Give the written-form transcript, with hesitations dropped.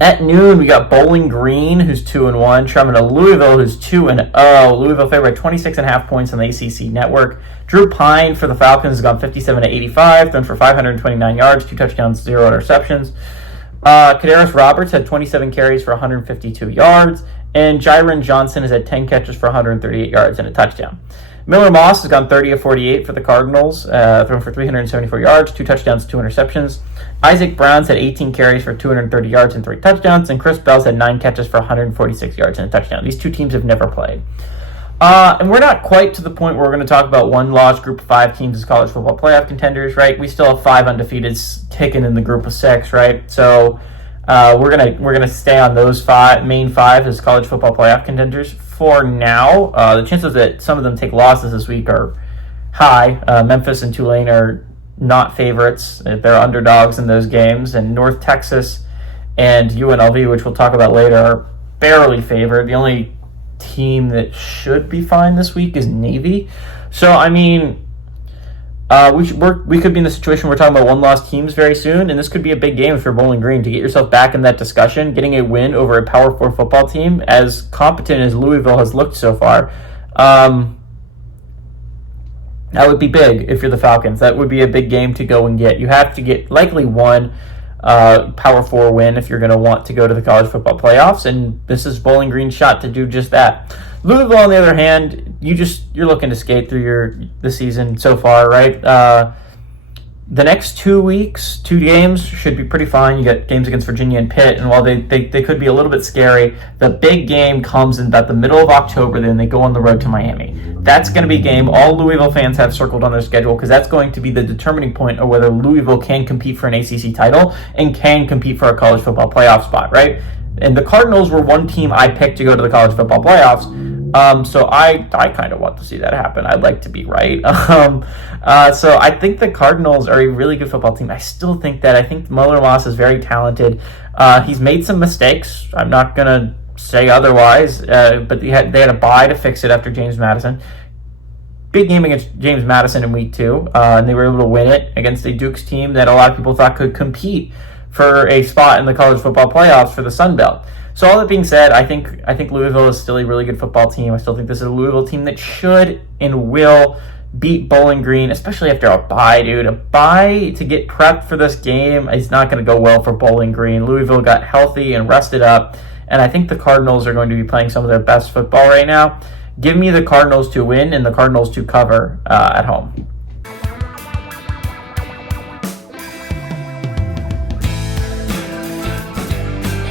At noon, we got Bowling Green, who's 2-1, traveling to Louisville, who's 2-0. Louisville favored by 26.5 points on the ACC network. Drew Pine for the Falcons has gone 57-85, thrown for 529 yards, 2 touchdowns, 0 interceptions. Kadarius Roberts had 27 carries for 152 yards, and Jyron Johnson has had 10 catches for 138 yards and a touchdown. Miller Moss has gone 30 of 48 for the Cardinals, thrown for 374 yards, 2 touchdowns, 2 interceptions. Isaac Brown's had 18 carries for 230 yards and 3 touchdowns, and Chris Bell's had 9 catches for 146 yards and a touchdown. These two teams have never played. And we're not quite to the point where we're going to talk about one-loss group of 5 teams as college football playoff contenders, right? We still have 5 undefeateds kicking in the group of 6, right? So we're gonna stay on those main 5 as college football playoff contenders for now. The chances that some of them take losses this week are high. Memphis and Tulane are not favorites. They're underdogs in those games. And North Texas and UNLV, which we'll talk about later, are barely favored. The only team that should be fine this week is Navy. So, I mean, we could be in the situation where we're talking about one-loss teams very soon, and this could be a big game if you're Bowling Green to get yourself back in that discussion. Getting a win over a Power 4 football team, as competent as Louisville has looked so far, that would be big if you're the Falcons. That would be a big game to go and get. You have to get likely one Power 4 win if you're going to want to go to the college football playoffs, and this is Bowling Green's shot to do just that. Louisville, on the other hand, you're looking to skate through the season so far, right? The next 2 weeks, 2 games should be pretty fine. You get games against Virginia and Pitt, and while they could be a little bit scary, the big game comes in about the middle of October, then they go on the road to Miami. That's going to be a game all Louisville fans have circled on their schedule because that's going to be the determining point of whether Louisville can compete for an ACC title and can compete for a college football playoff spot, right? And the Cardinals were one team I picked to go to the college football playoffs. So I kind of want to see that happen. I'd like to be right. So I think the Cardinals are a really good football team. I still think that. I think Miller Moss is very talented. He's made some mistakes. I'm not going to say otherwise, but they had a bye to fix it after James Madison. Big game against James Madison in week 2, and they were able to win it against a Duke's team that a lot of people thought could compete for a spot in the college football playoffs for the Sun Belt. So all that being said, I think Louisville is still a really good football team. I still think this is a Louisville team that should and will beat Bowling Green, especially after a bye, dude. A bye to get prepped for this game is not going to go well for Bowling Green. Louisville got healthy and rested up, and I think the Cardinals are going to be playing some of their best football right now. Give me the Cardinals to win and the Cardinals to cover at home.